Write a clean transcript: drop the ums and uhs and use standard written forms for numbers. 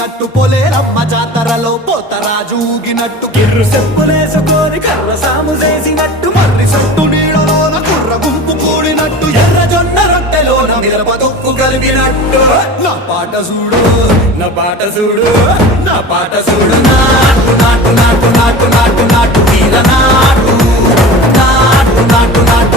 ఊగినట్టు పొలేరమ్మ జాతరలో పోతరాజు ఊగినట్టు కిర్రు చెప్పులేసుకొని కర్ర సాము చేసినట్టు మర్రి సొట్టు నీడలోన కుర్ర గుంపు కూడినట్టు ఎర్ర జొన్న రొట్టెలోన మిరప తొక్కు కలిపినట్టు నా పాట చూడు నా పాట చూడు నా పాట చూడు నాటు నాటు నాటు నాటు నాటు నాటు వీర నాటు నాటు నాటు నాటు